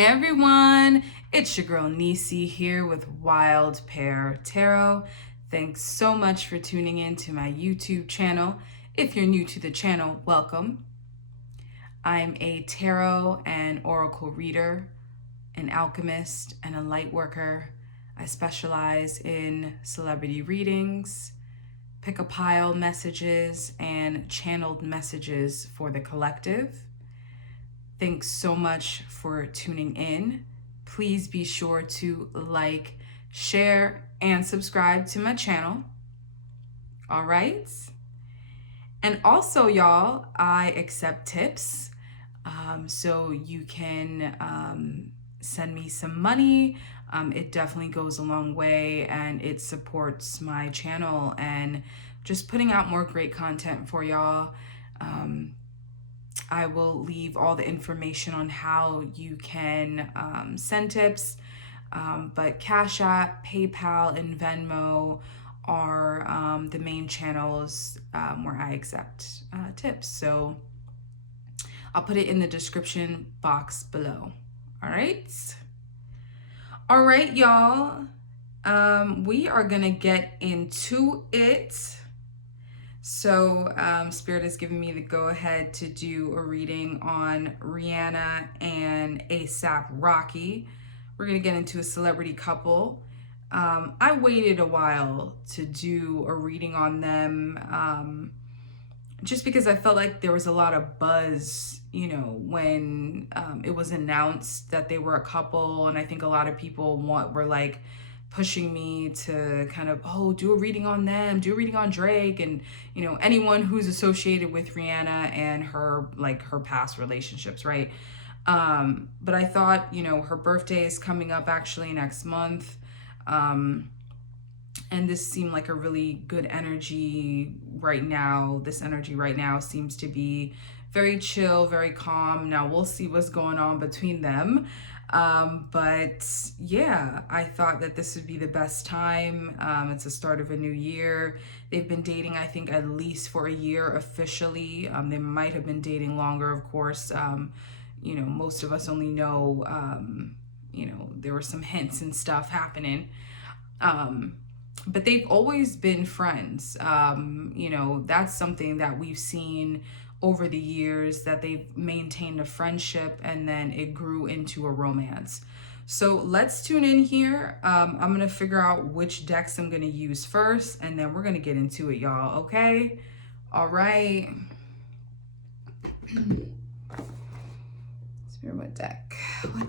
Hey everyone, it's your girl Nisi here with Wild Pear Tarot. Thanks so much for tuning in to my YouTube channel. If you're new to the channel, welcome. I'm a tarot and oracle reader, an alchemist, and a light worker. I specialize in celebrity readings, pick-a-pile messages, and channeled messages for the collective. Thanks so much for tuning in. Please be sure to like, share, and subscribe to my channel. All right. And also, y'all, I accept tips. So you can send me some money. It definitely goes a long way and it supports my channel and just putting out more great content for y'all. I will leave all the information on how you can send tips, but CashApp, PayPal, and Venmo are the main channels where I accept tips. So I'll put it in the description box below. All right. All right, y'all. We are going to get into it. So Spirit has given me the go-ahead to do a reading on Rihanna and ASAP Rocky. We're going to get into a celebrity couple. I waited a while to do a reading on them just because I felt like there was a lot of buzz, you know, when it was announced that they were a couple. And I think a lot of people were like, pushing me to kind of, do a reading on them, do a reading on Drake, and, you know, anyone who's associated with Rihanna and her past relationships, right? But I thought, you know, her birthday is coming up actually next month. And this seemed like a really good energy right now. This energy right now seems to be very chill, very calm. Now we'll see what's going on between them. But yeah, I thought that this would be the best time. It's the start of a new year. They've been dating, I think, at least for a year officially. They might have been dating longer, of course. You know, most of us only know, you know, there were some hints and stuff happening. But they've always been friends. You know, that's something that we've seen over the years, that they've maintained a friendship and then it grew into a romance. So let's tune in here. I'm going to figure out which decks I'm going to use first, and then we're going to get into it, y'all. Okay. All right. Spirit, what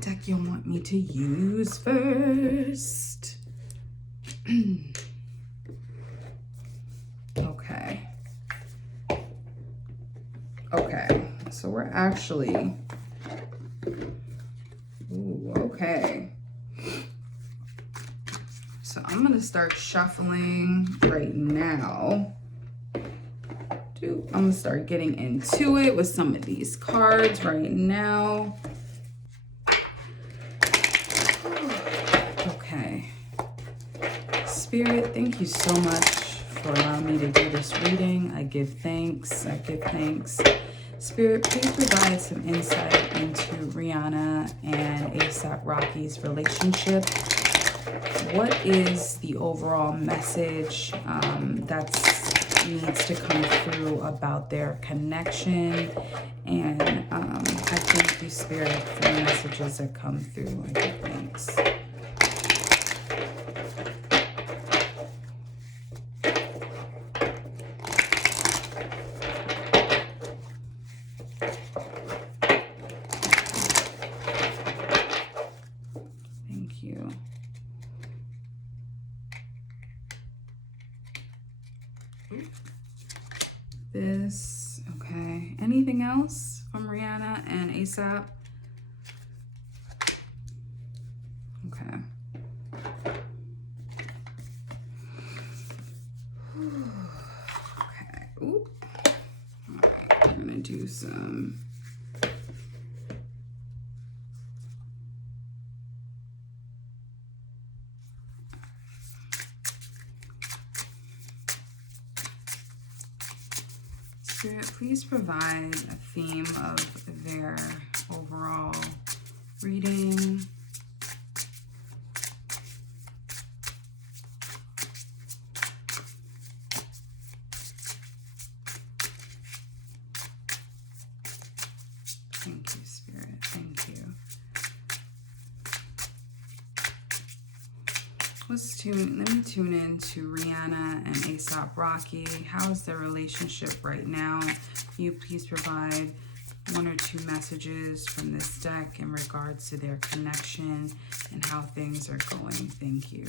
deck you want me to use first? Okay, so we're actually, okay. So I'm gonna start shuffling right now. I'm gonna start getting into it with some of these cards right now. Okay. Spirit, thank you so much for allowing me to do this reading. I give thanks. Spirit, please provide some insight into Rihanna and ASAP Rocky's relationship. What is the overall message that needs to come through about their connection? And I thank you, Spirit, for the messages that come through. I give thanks. This, okay. Anything else from Rihanna and ASAP? Okay. Okay. Oop. All right. I'm gonna do some. Spirit, please provide a theme of their overall reading. Thank you, Spirit. Thank you. Let me tune in to Rihanna and A$AP Rocky. How is their relationship right now? Can you please provide 1 or 2 messages from this deck in regards to their connection and how things are going? Thank you.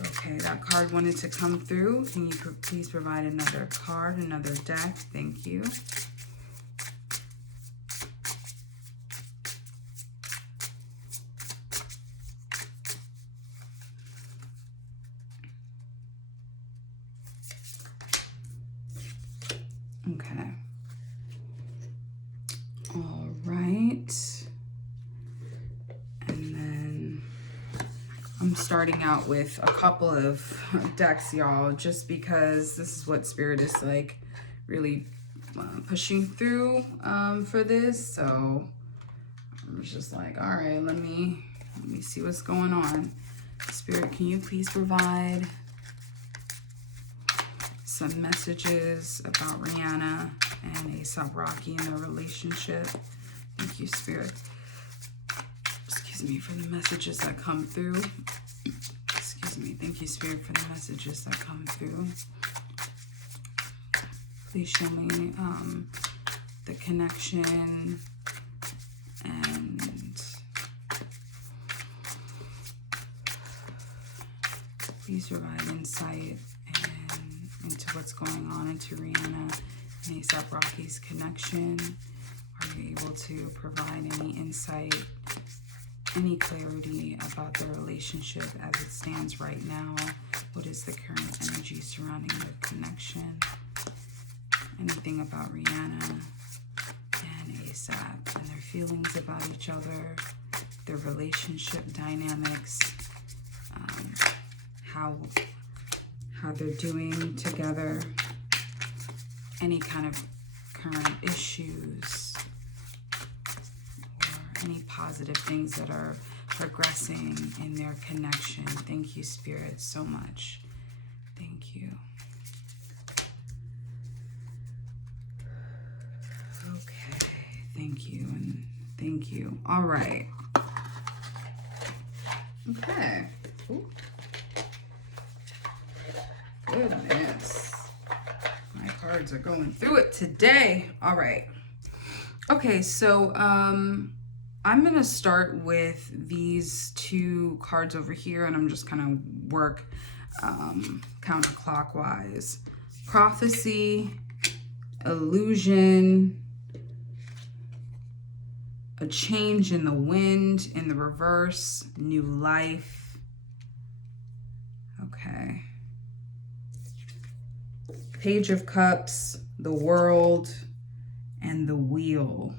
Okay, that card wanted to come through. Can you please provide another card, another deck? Thank you. Okay. All right. And then I'm starting out with a couple of decks, y'all, just because this is what Spirit is like really pushing through for this. So I'm just like, all right, let me see what's going on. Spirit, can you please provide some messages about Rihanna and A$AP Rocky and their relationship? Thank you, Spirit. Excuse me for the messages that come through. Excuse me. Thank you, Spirit, for the messages that come through. Please show me the connection and please provide insight into what's going on into Rihanna and A$AP Rocky's connection. Are you able to provide any insight, any clarity about their relationship as it stands right now? What is the current energy surrounding their connection? Anything about Rihanna and A$AP and their feelings about each other, their relationship dynamics, how they're doing together, any kind of current issues, or any positive things that are progressing in their connection. Thank you, Spirit, so much. Thank you. Okay, thank you and thank you. All right. Okay. Ooh. Goodness. My cards are going through it today. All right. Okay, so I'm going to start with these 2 cards over here, and I'm just kind of work counterclockwise. Prophecy, illusion, a change in the wind in the reverse, new life. Okay. Page of Cups, the World, and the Wheel.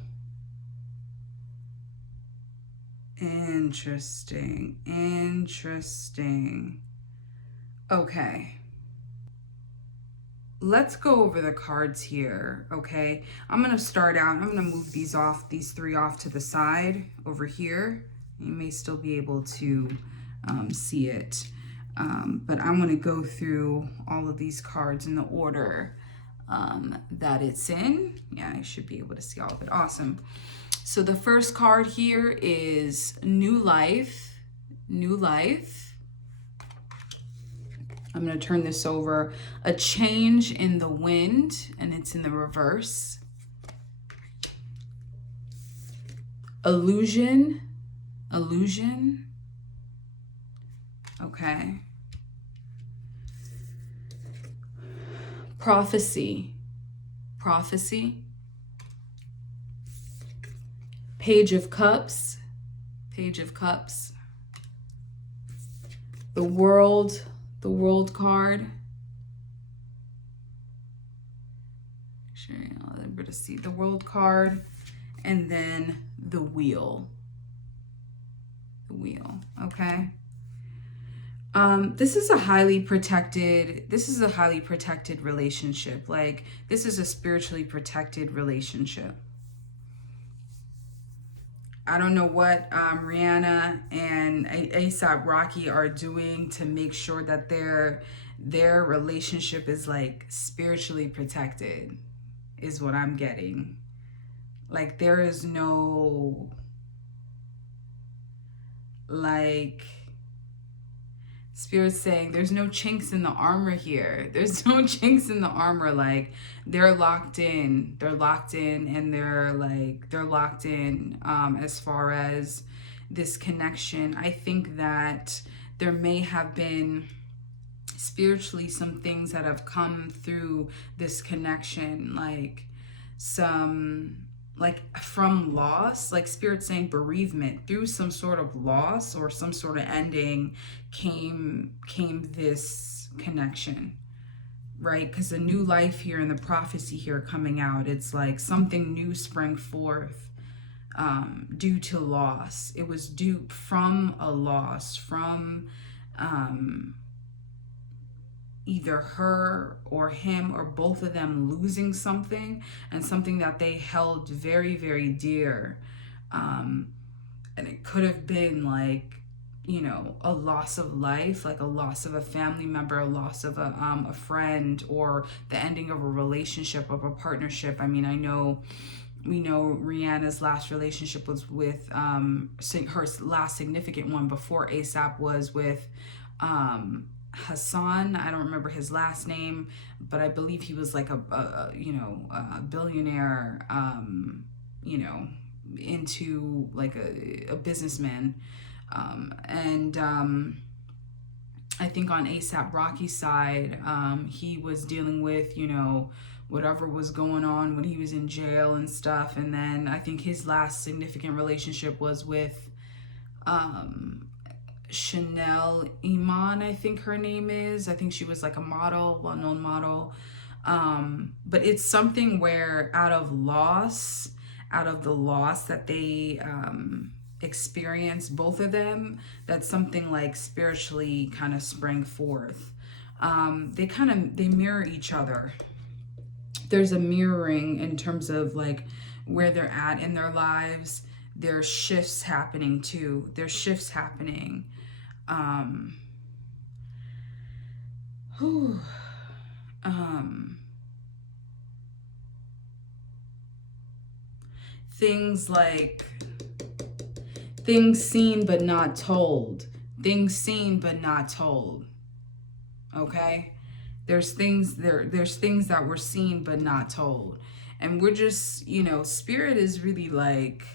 Interesting. Interesting. Okay. Let's go over the cards here, okay? I'm going to start out. I'm going to move these 3 off to the side over here. You may still be able to see it. But I'm going to go through all of these cards in the order that it's in. Yeah, I should be able to see all of it. Awesome. So the first card here is New Life. New Life. I'm going to turn this over. A change in the wind, and it's in the reverse. Illusion. Illusion. Okay. Prophecy. Prophecy. Page of Cups. Page of Cups. The World. The World card. Sure, I'll be able to see the World card. And then the Wheel. The Wheel. Okay. This is a highly protected relationship. Like, this is a spiritually protected relationship. I don't know what Rihanna and ASAP Rocky are doing to make sure that their relationship is like spiritually protected, is what I'm getting. Like there is no like Spirit's saying there's no chinks in the armor here. There's no chinks in the armor. Like they're locked in. They're locked in and they're locked in as far as this connection. I think that there may have been spiritually some things that have come through this connection, like some like from loss, like spirit saying bereavement, through some sort of loss or some sort of ending came this connection, right? Because the new life here and the prophecy here coming out, it's like something new sprang forth due to loss. It was due from a loss, from either her or him or both of them losing something, and something that they held very, very dear. And it could have been like, you know, a loss of life, like a loss of a family member, a loss of a friend, or the ending of a relationship, of a partnership. I mean, we know Rihanna's last relationship was with her last significant one before ASAP was with Hassan. I don't remember his last name, but I believe he was like a billionaire, you know, into like a businessman. And I think on ASAP Rocky's side, he was dealing with, you know, whatever was going on when he was in jail and stuff. And then I think his last significant relationship was with Chanel Iman, I think her name is. I think she was like a model, well-known model. But it's something where out of the loss that they experience, both of them, that something like spiritually kind of sprang forth. They mirror each other. There's a mirroring in terms of like where they're at in their lives. There's shifts happening too. There's shifts happening. Whew. Things like things seen but not told. Things seen but not told. Okay? There's things that were seen but not told. And we're just, you know, spirit is really like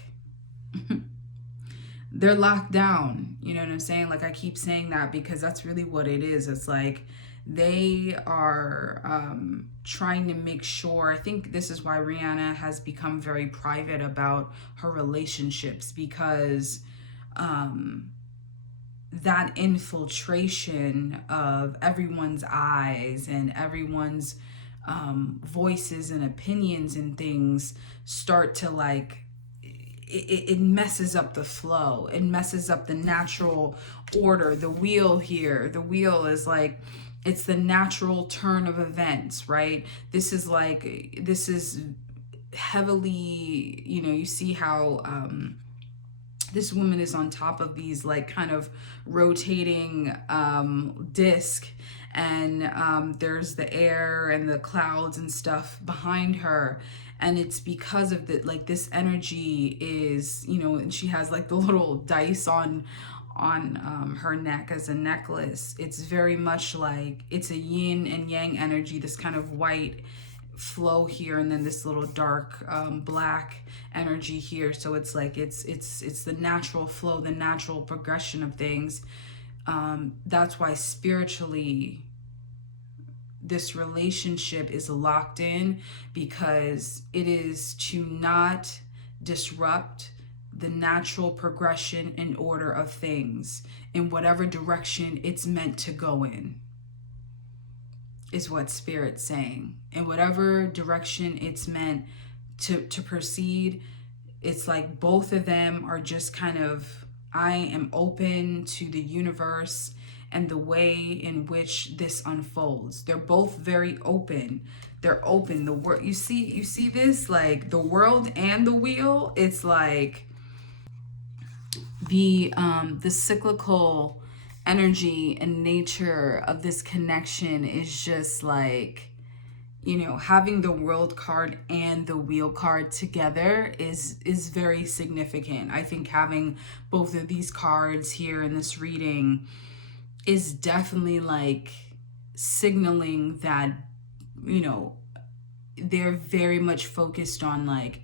they're locked down. You know what I'm saying? Like I keep saying that because that's really what it is. It's like they are trying to make sure. I think this is why Rihanna has become very private about her relationships, because that infiltration of everyone's eyes and everyone's voices and opinions and things start to like it messes up the flow. It messes up the natural order. The wheel here, the wheel is like, it's the natural turn of events, right? This is heavily, you know, you see how this woman is on top of these like kind of rotating disc, and there's the air and the clouds and stuff behind her. And it's because of the like this energy is, you know, and she has like the little dice on her neck as a necklace. It's very much like it's a yin and yang energy, this kind of white flow here, and then this little dark black energy here. So it's like it's the natural flow, the natural progression of things. That's why spiritually this relationship is locked in, because it is to not disrupt the natural progression and order of things in whatever direction it's meant to go in, is what Spirit's saying. In whatever direction it's meant to proceed, it's like both of them are just kind of, I am open to the universe and the way in which this unfolds. They're both very open. They're open. The world, you see this, like the world and the wheel, it's like The cyclical energy and nature of this connection is just like, having the world card and the wheel card together is very significant. I think having both of these cards here in this reading is definitely like signaling that, they're very much focused on like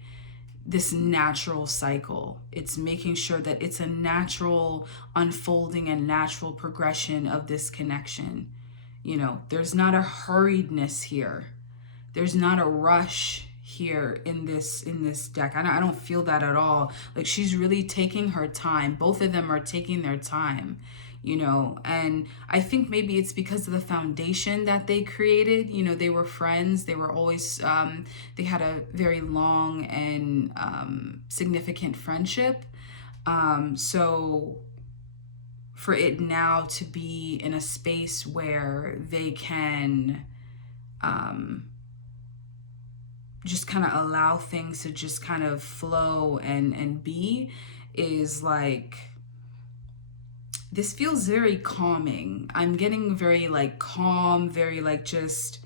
this natural cycle. It's making sure that it's a natural unfolding and natural progression of this connection. There's not a hurriedness here. There's not a rush here in this deck. I don't feel that at all. Like, she's really taking her time. Both of them are taking their time, and I think maybe it's because of the foundation that they created. They were friends. They were always, they had a very long and significant friendship. So for it now to be in a space where they can just kind of allow things to just kind of flow and be, is like, this feels very calming. I'm getting very like calm, very like just,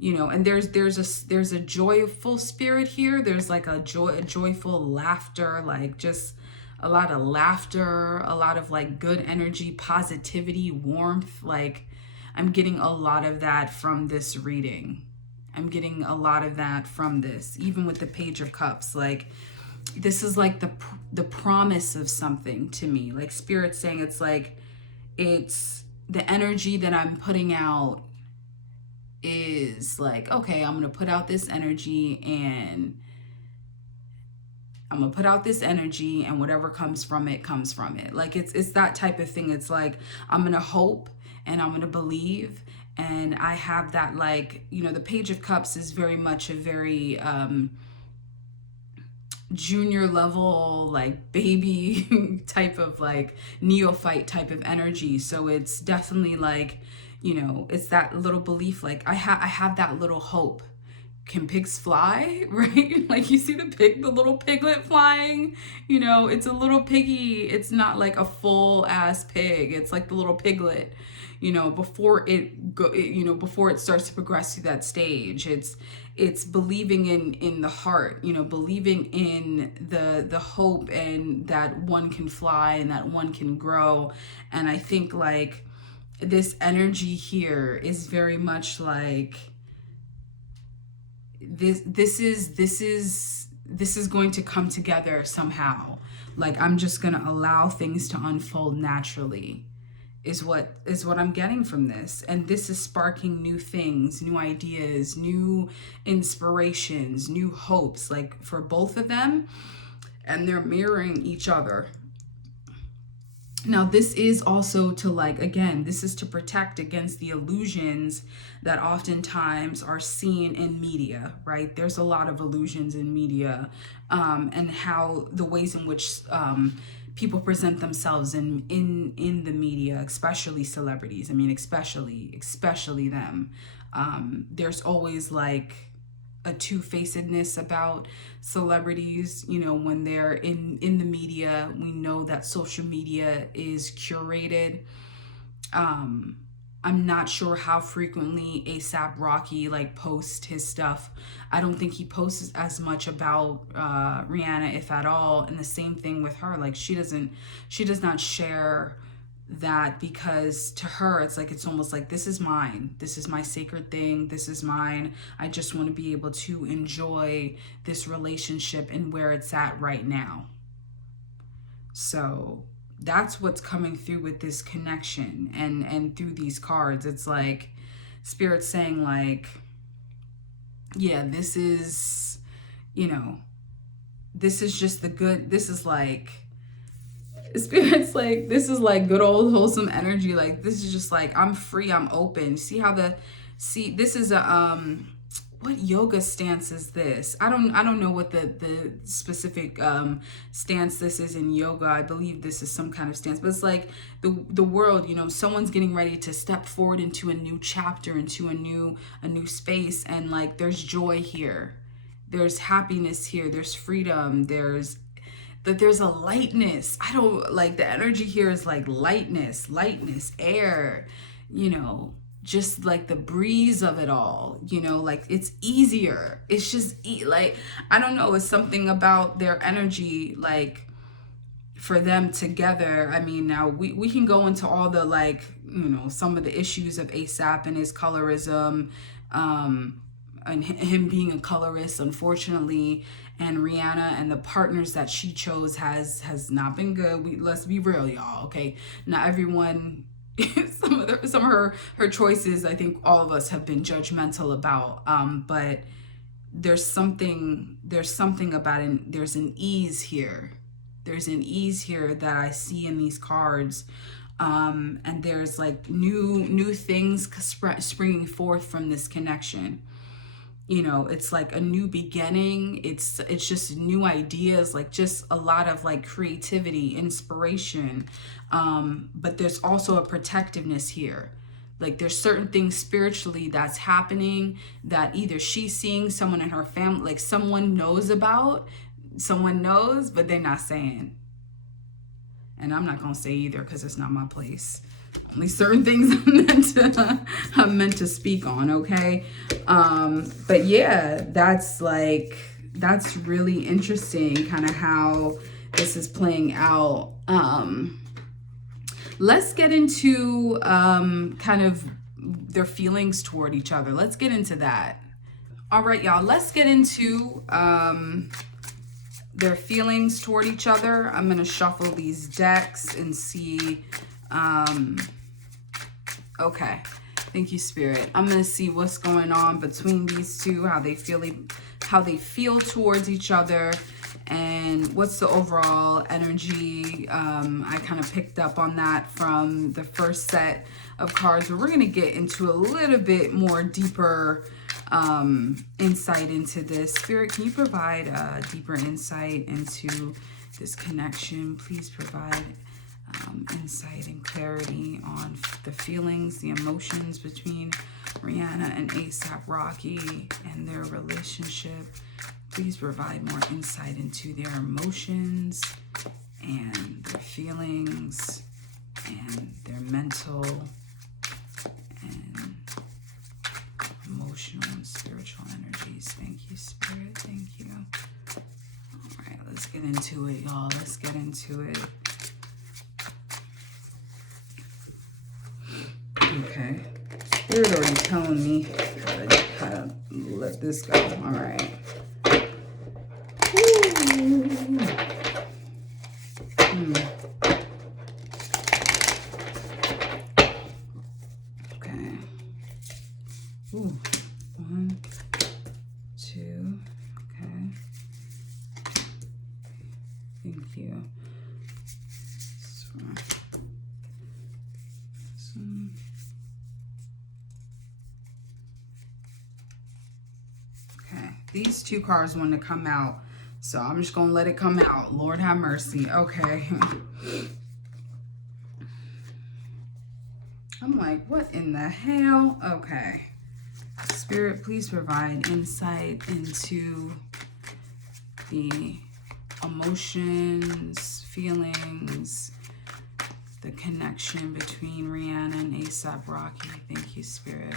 and there's a joyful spirit here. There's like a joyful laughter, like just a lot of laughter, a lot of like good energy, positivity, warmth. Like, I'm getting a lot of that from this reading. I'm getting a lot of that from this, even with the Page of Cups. Like, this is like the promise of something to me. Like, Spirit's saying it's like, it's the energy that I'm putting out is like, okay, I'm going to put out this energy, and whatever comes from it comes from it. Like, it's that type of thing. It's like, I'm going to hope and I'm going to believe. And I have that, like, the Page of Cups is very much a very junior level, like baby type of like neophyte type of energy. So it's definitely like, it's that little belief, like I have that little hope. Can pigs fly? Right? Like, you see the little piglet flying, it's a little piggy. It's not like a full ass pig. It's like the little piglet, before it starts to progress through that stage. It's believing in the heart, believing in the hope, and that one can fly and that one can grow. And I think like this energy here is very much like, this is going to come together somehow. Like, I'm just going to allow things to unfold naturally, is what I'm getting from this. And this is sparking new things, new ideas, new inspirations, new hopes, like for both of them. And they're mirroring each other. Now, this is also to, like, again, this is to protect against the illusions that oftentimes are seen in media, right? There's a lot of illusions in media, and how the ways in which people present themselves in the media, especially celebrities. I mean, especially them. There's always like a two-facedness about celebrities. When they're in the media, we know that social media is curated. I'm not sure how frequently ASAP Rocky like posts his stuff. I don't think he posts as much about Rihanna, if at all. And the same thing with her. Like, she does not share that, because to her it's like, it's almost like, this is mine, this is my sacred thing, this is mine. I just want to be able to enjoy this relationship and where it's at right now. So that's what's coming through with this connection and through these cards. It's like Spirit's saying like, yeah, this is, this is just the good, this is like, Spirit's like, this is like good old wholesome energy. Like, this is just like, I'm free, I'm open. See this is a what yoga stance is this? I don't know what the specific stance this is in yoga. I believe this is some kind of stance, but it's like the world, someone's getting ready to step forward into a new chapter, into a new space, and like, there's joy here, there's happiness here, there's freedom, there's that there's a lightness. I don't like, the energy here is like lightness, air, you know, just like the breeze of it all, you know, like it's easier. It's just like, I don't know, it's something about their energy, like for them together. I mean, now we can go into all the, like, you know, some of the issues of ASAP and his colorism, and him being a colorist, unfortunately, and Rihanna and the partners that she chose has not been good. Let's be real, y'all. Okay, not everyone. some of her choices, I think all of us have been judgmental about. But there's something about it. There's an ease here. There's an ease here that I see in these cards. And there's like new things springing forth from this connection. You know, it's like a new beginning. It's just new ideas, like just a lot of like creativity, inspiration. But there's also a protectiveness here. Like there's certain things spiritually that's happening that either she's seeing, someone in her family, like someone knows about, someone knows, but they're not saying. And I'm not gonna say either because it's not my place. Only certain things I'm meant to speak on, okay? But yeah, that's really interesting, kind of how this is playing out. Let's get into kind of their feelings toward each other. Let's get into that. All right, y'all, let's get into their feelings toward each other. I'm gonna shuffle these decks and see. Okay, thank you, Spirit. I'm gonna see what's going on between these two, how they feel towards each other, and what's the overall energy. I kind of picked up on that from the first set of cards, but we're gonna get into a little bit more deeper insight into this. Spirit, can you provide deeper insight into this connection? Please provide insight and clarity on the feelings, the emotions between Rihanna and A$AP Rocky and their relationship. Please provide more insight into their emotions and their feelings and their mental and emotional and spiritual energies. Thank you, Spirit. Thank you. All right, let's get into it, y'all. Let's get into it. Okay. Spirit already telling me how to let this go. All right. Okay. Ooh. 1, 2. Okay. Thank you. Okay, these two cards want to come out, so I'm just gonna let it come out. Lord have mercy. Okay. I'm like, what in the hell? Okay. Spirit, please provide insight into the emotions, feelings, the connection between Rihanna and A$AP Rocky. Thank you, Spirit.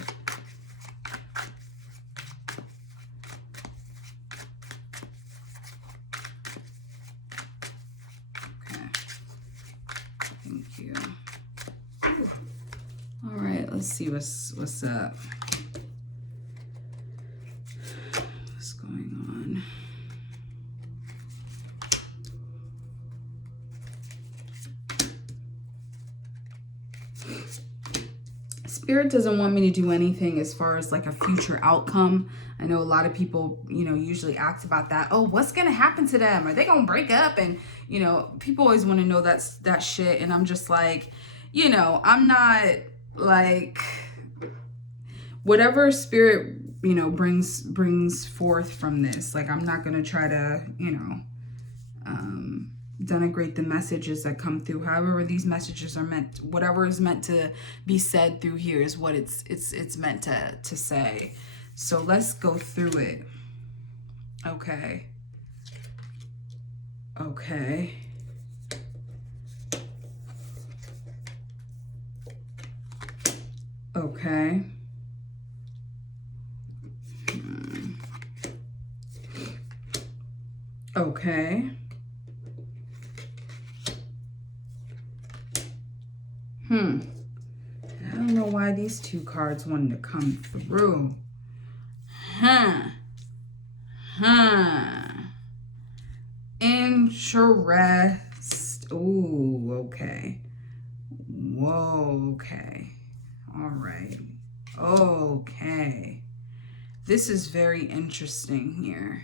Okay. Thank you. All right, let's see what's up. What's going on? Spirit doesn't want me to do anything as far as like a future outcome. I know a lot of people, you know, usually ask about that. Oh, what's going to happen to them? Are they going to break up? And, you know, people always want to know that shit. And I'm just like, you know, I'm not like, whatever Spirit, you know, brings forth from this. Like, I'm not going to try to, you know, denigrate the messages that come through. However these messages are meant, whatever is meant to be said through here is what it's meant to say. So let's go through it. Okay. Okay. Okay. Okay. I don't know why these two cards wanted to come through. Interest. Ooh, okay. Whoa, okay. All right. Okay. This is very interesting here.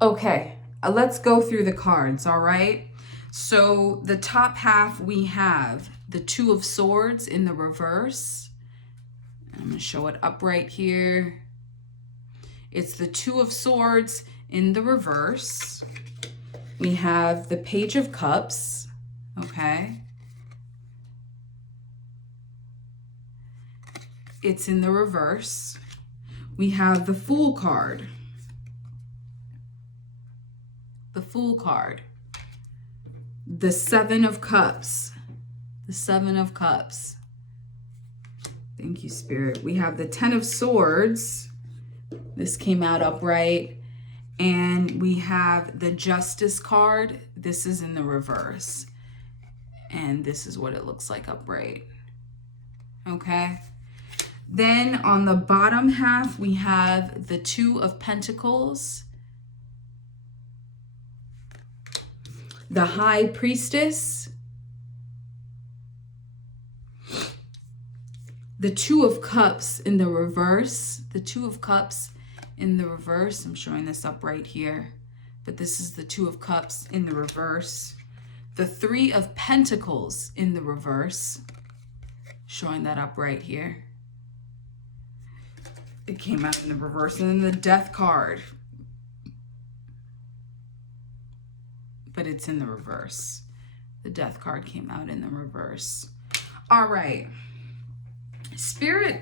Okay, let's go through the cards, all right? So the top half, we have the Two of Swords in the reverse. I'm going to show it upright here. It's the Two of Swords in the reverse. We have the Page of Cups, okay? It's in the reverse. We have the Fool card. The Fool card. The Seven of Cups. The Seven of Cups. Thank you, Spirit. We have the Ten of Swords. This came out upright. And we have the Justice card. This is in the reverse. And this is what it looks like upright. Okay. Then on the bottom half, we have the Two of Pentacles. The High Priestess. The Two of Cups in the reverse. The Two of Cups in the reverse. I'm showing this up right here. But this is the Two of Cups in the reverse. The Three of Pentacles in the reverse. Showing that up right here. It came out in the reverse. And then the Death card. But it's in the reverse. The Death card came out in the reverse. All right. Spirit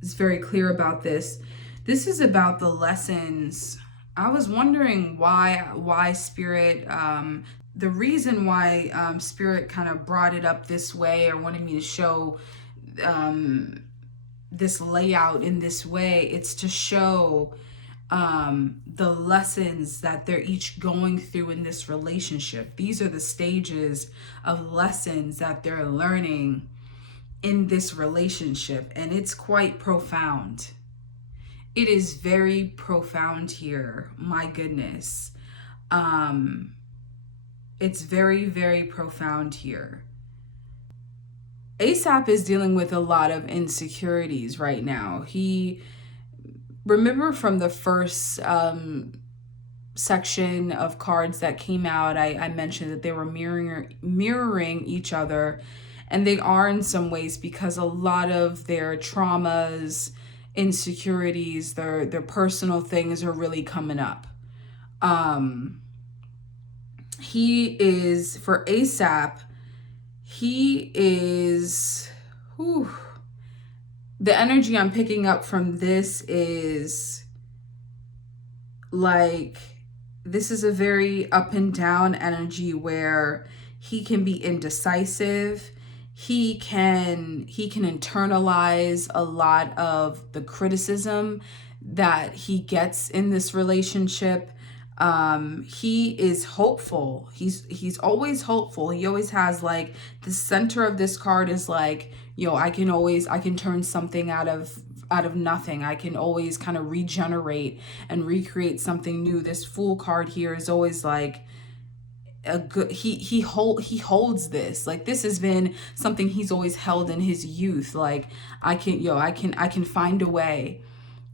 is very clear about this. This is about the lessons. I was wondering why Spirit, the reason why Spirit kind of brought it up this way or wanted me to show this layout in this way. It's to show the lessons that they're each going through in this relationship. These are the stages of lessons that they're learning in this relationship, and it's quite profound. It is very profound here. My goodness. It's very, very profound here. ASAP is dealing with a lot of insecurities right now. Remember from the first section of cards that came out, I mentioned that they were mirroring each other, and they are in some ways because a lot of their traumas, insecurities, their personal things are really coming up. He is, for ASAP, he is, the energy I'm picking up from this is like, this is a very up and down energy where he can be indecisive. He can internalize a lot of the criticism that he gets in this relationship. He is hopeful. He's always hopeful. He always has, like, the center of this card is like, I can turn something out of nothing. I can always kind of regenerate and recreate something new. This Fool card here is always like a good, he holds this. Like, this has been something he's always held in his youth. Like, I can find a way.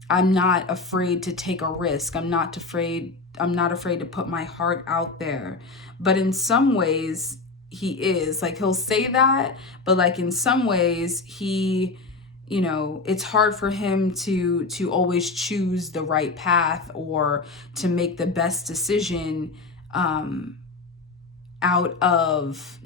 I'm not afraid to take a risk. I'm not afraid to put my heart out there. But in some ways he is, like, he'll say that, but like in some ways he, it's hard for him to always choose the right path or to make the best decision not out of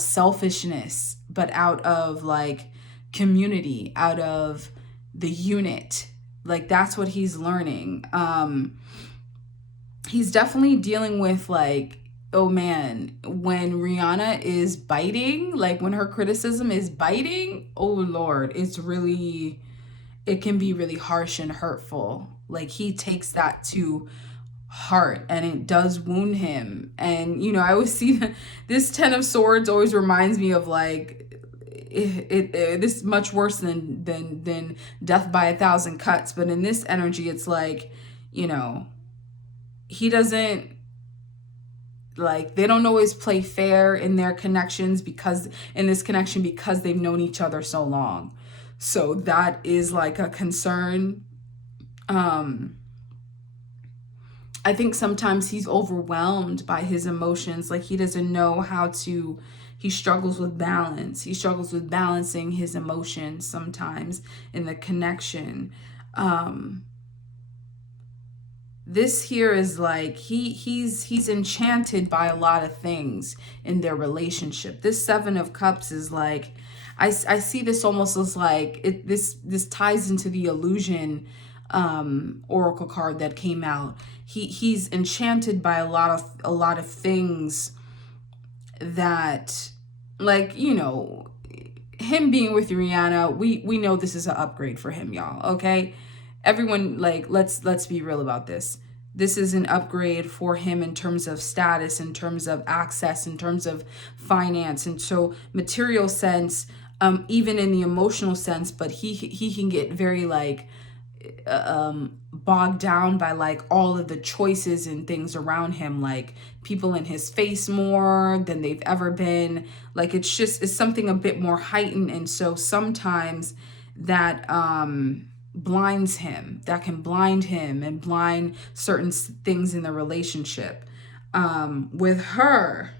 selfishness, but out of, like, community, out of the unit. Like, that's what he's learning. he's definitely dealing with like, oh man, when Rihanna is biting, like when her criticism is biting, oh Lord, it can be really harsh and hurtful. Like he takes that to heart and it does wound him. And I always see this 10 of swords always reminds me of like this is much worse than death by 1,000 cuts. But in this energy, it's like, he doesn't, like, they don't always play fair in their connections, because in this connection, because they've known each other so long. So that is like a concern. I think sometimes he's overwhelmed by his emotions. Like he doesn't know he struggles with balance. He struggles with balancing his emotions sometimes in the connection. This here is like he's enchanted by a lot of things in their relationship. This 7 of Cups is like, I see this almost as like this ties into the illusion oracle card that came out. He's enchanted by a lot of things that, like, him being with Rihanna, we know this is an upgrade for him, y'all. Okay, everyone, like, let's be real about this. This is an upgrade for him in terms of status, in terms of access, in terms of finance, and so material sense, even in the emotional sense. But he can get very like bogged down by like all of the choices and things around him, like people in his face more than they've ever been. Like it's something a bit more heightened, and so sometimes that blinds him, that can blind him and blind certain things in the relationship. With her,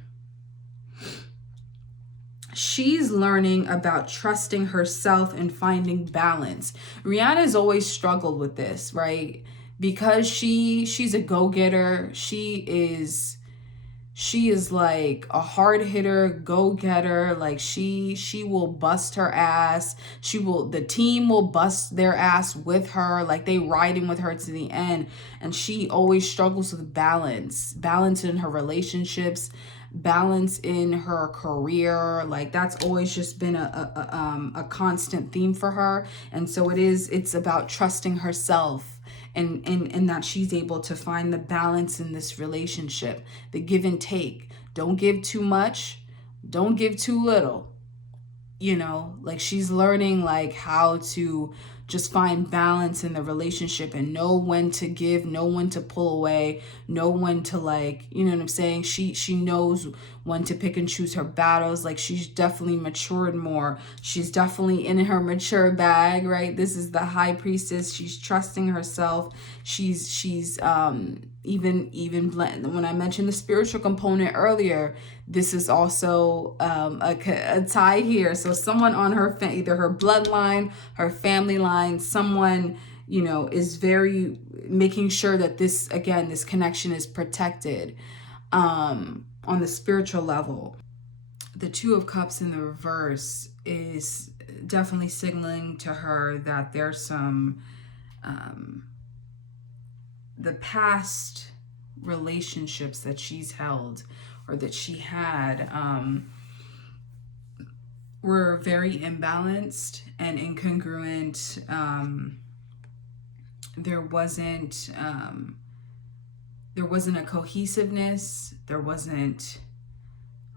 she's learning about trusting herself and finding balance. Rihanna's always struggled with this, right? Because she's a go-getter. She is like a hard hitter, go-getter. Like she will bust her ass. The team will bust their ass with her. Like they riding with her to the end. And she always struggles with balance in her relationships, balance in her career. Like that's always just been a constant theme for her. And so it's about trusting herself, and that she's able to find the balance in this relationship, the give and take. Don't give too much, don't give too little. Like she's learning like how to just find balance in the relationship and know when to give, know when to pull away, know when to, like, you know what I'm saying? She knows when to pick and choose her battles. Like she's definitely matured more. She's definitely in her mature bag, right? This is the High Priestess. She's trusting herself. She's even when I mentioned the spiritual component earlier, this is also a tie here. So someone on her either her bloodline, her family line, someone is very making sure that this connection is protected on the spiritual level. The 2 of Cups in the reverse is definitely signaling to her that there's some the past relationships that she's held or that she had were very imbalanced and incongruent. There wasn't a cohesiveness. There wasn't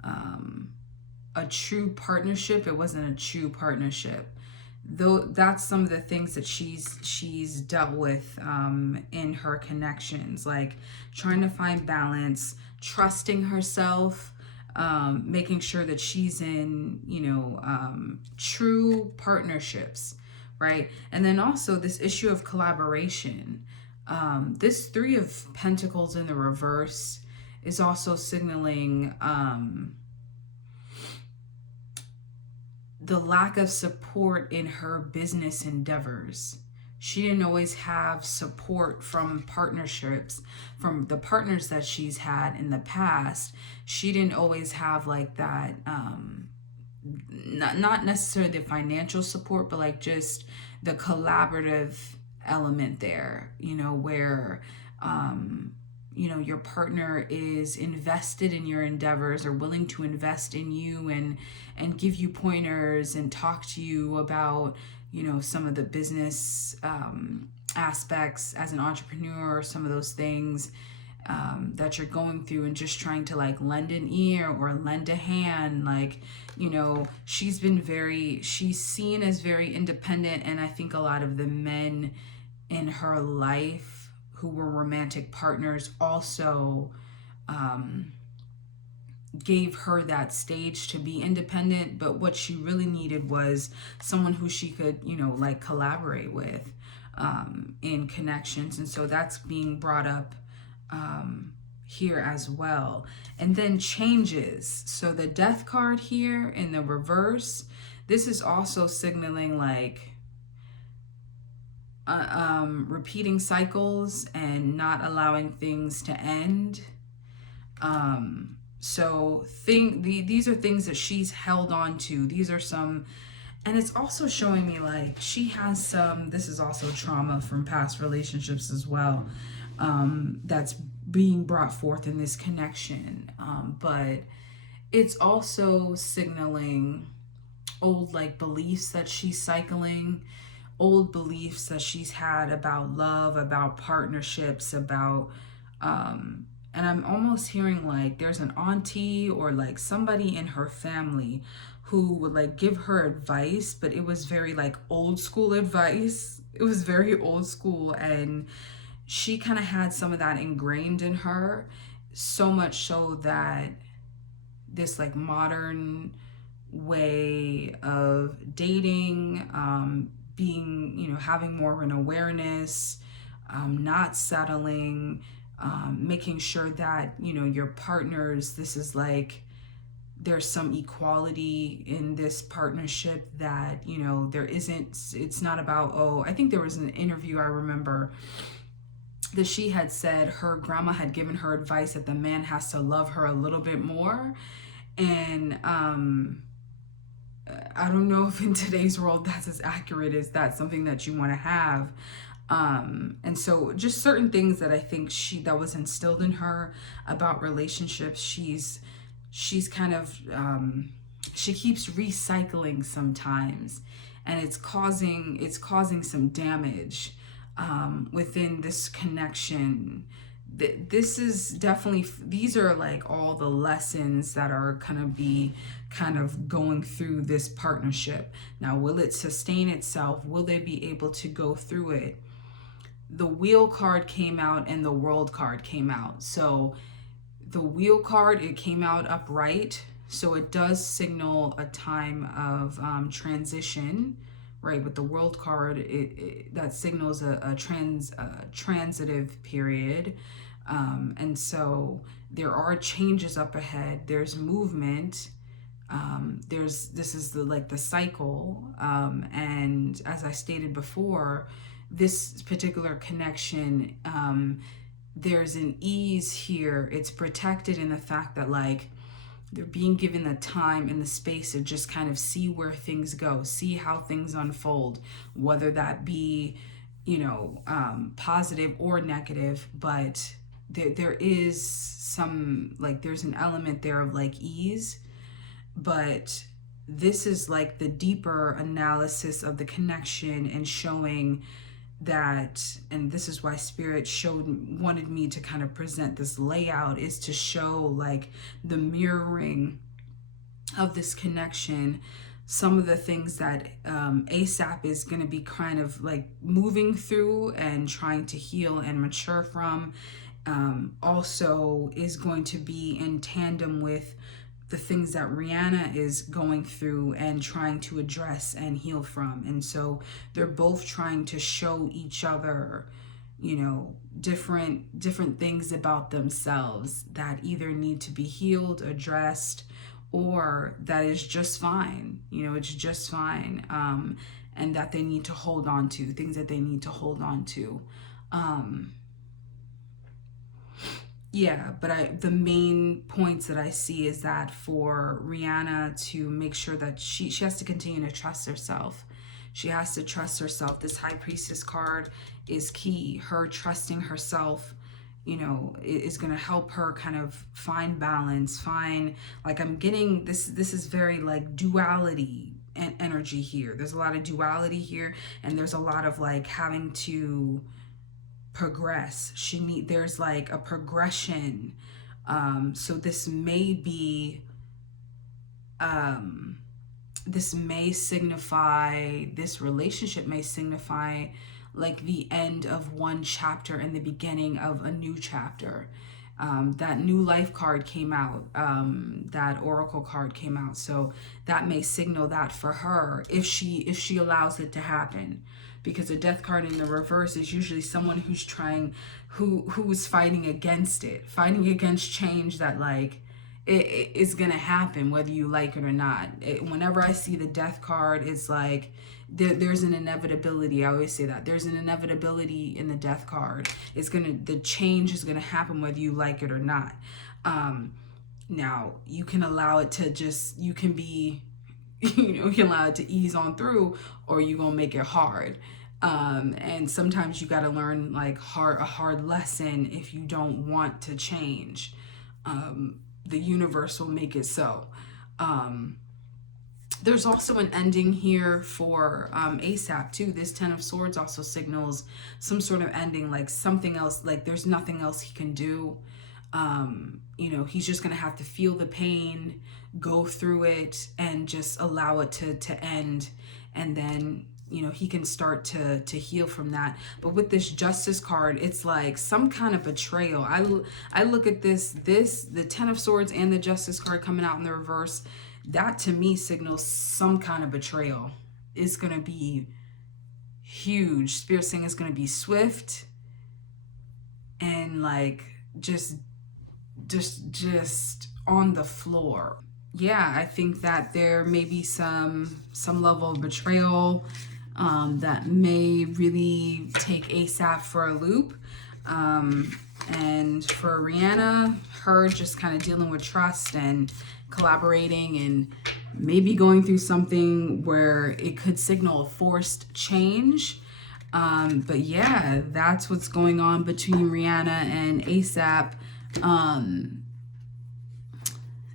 a true partnership. It wasn't a true partnership. Though that's some of the things that she's dealt with in her connections, like trying to find balance, trusting herself, making sure that she's in true partnerships, right? And then also this issue of collaboration. This 3 of Pentacles in the reverse is also signaling the lack of support in her business endeavors. She didn't always have support from partnerships, from the partners that she's had in the past. She didn't always have like that, not necessarily the financial support, but like just the collaborative element there, where your partner is invested in your endeavors, or willing to invest in you, and give you pointers and talk to you about some of the business aspects as an entrepreneur, some of those things that you're going through, and just trying to like lend an ear or lend a hand. Like, she's seen as very independent, and I think a lot of the men in her life who were romantic partners also gave her that stage to be independent. But what she really needed was someone who she could, like collaborate with in connections. And so that's being brought up here as well. And then changes. So the death card here in the reverse, this is also signaling like repeating cycles and not allowing things to end. So these are things that she's held on to. These are some, and it's also showing me like she has some, this is also trauma from past relationships as well, that's being brought forth in this connection. But it's also signaling old like beliefs that she's cycling, old beliefs that she's had about love, about partnerships, about and I'm almost hearing like there's an auntie or like somebody in her family who would like give her advice, but it was very like old school advice. It was very old school, and she kind of had some of that ingrained in her, so much so that this like modern way of dating, being, having more of an awareness, not settling, making sure that, your partners, this is like, there's some equality in this partnership, that, there isn't, it's not about, oh, I think there was an interview I remember that she had said her grandma had given her advice that the man has to love her a little bit more. And I don't know if in today's world that's as accurate as that's something that you want to have. And so just certain things that I think that was instilled in her about relationships, she's kind of, she keeps recycling sometimes, and it's causing some damage within this connection. This is definitely, these are like all the lessons that are gonna be kind of going through this partnership. Now, will it sustain itself? Will they be able to go through it? The Wheel card came out and the World card came out. So the Wheel card, it came out upright, so it does signal a time of transition, right? With the World card, that signals a transitive period. And so there are changes up ahead. There's movement. This is the cycle. And as I stated before, this particular connection, there's an ease here. It's protected in the fact that like they're being given the time and the space to just kind of see where things go, see how things unfold, whether that be, positive or negative. But there is some, like, there's an element there of like ease. But this is like the deeper analysis of the connection, and showing that, and this is why Spirit wanted me to kind of present this layout, is to show like the mirroring of this connection, some of the things that ASAP is going to be kind of like moving through and trying to heal and mature from, also is going to be in tandem with the things that Rihanna is going through and trying to address and heal from. And so they're both trying to show each other, different things about themselves that either need to be healed, addressed, or that is just fine. It's just fine. And that they need to hold on to, things that they need to hold on to. Yeah, but the main points that I see is that for Rihanna to make sure that she has to continue to trust herself. She has to trust herself. This High Priestess card is key. Her trusting herself, is going to help her kind of find balance, like I'm getting this is very like duality and energy here. There's a lot of duality here, and there's a lot of like having to progress. There's like a progression. So this may be, this relationship may signify like the end of one chapter and the beginning of a new chapter. That new life card came out, that oracle card came out, so that may signal that for her, if she allows it to happen, because a death card in the reverse is usually someone who's who's fighting against change, that like it is gonna happen whether you like it or not. Whenever I see the death card, it's like there's an inevitability. I always say that there's an inevitability in the death card. The change is gonna happen whether you like it or not. Now you can allow it to you can allow it to ease on through, or you're gonna make it hard. And sometimes you got to learn like a hard lesson if you don't want to change. The universe will make it so. There's also an ending here for ASAP too. This 10 of Swords also signals some sort of ending, like something else, like there's nothing else he can do. He's just gonna have to feel the pain, go through it, and just allow it to end, and then he can start to heal from that. But with this Justice card, it's like some kind of betrayal. I look at the 10 of Swords and the Justice card coming out in the reverse. That to me signals some kind of betrayal. It's going to be huge. Spirit saying it's going to be swift and like just on the floor. Yeah, I think that there may be some level of betrayal that may really take ASAP for a loop. And for Rihanna, her just kind of dealing with trust and collaborating, and maybe going through something where it could signal a forced change. But yeah, that's what's going on between Rihanna and ASAP.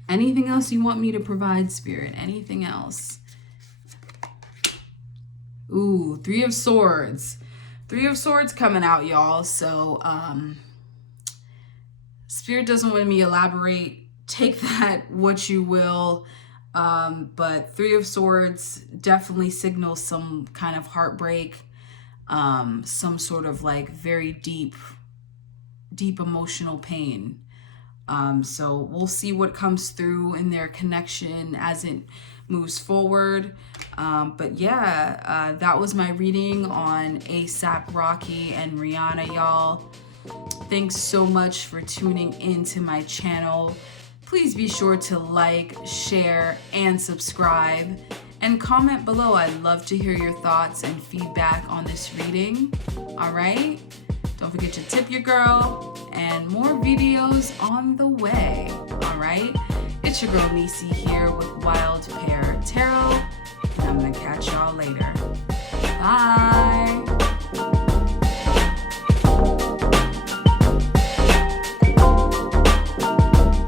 Anything else you want me to provide, Spirit? Anything else? Ooh, 3 of Swords. 3 of Swords coming out, y'all. So, Spirit doesn't want me to elaborate. Take that what you will. But 3 of Swords definitely signals some kind of heartbreak. Some sort of like very deep emotional pain. So we'll see what comes through in their connection as it moves forward. But yeah, that was my reading on ASAP Rocky and Rihanna, y'all. Thanks so much for tuning into my channel. Please be sure to like, share, and subscribe, and comment below. I'd love to hear your thoughts and feedback on this reading. All right? Don't forget to tip your girl, and more videos on the way. All right? It's your girl Nisi here with Wild Pear Tarot, and I'm gonna catch y'all later. Bye.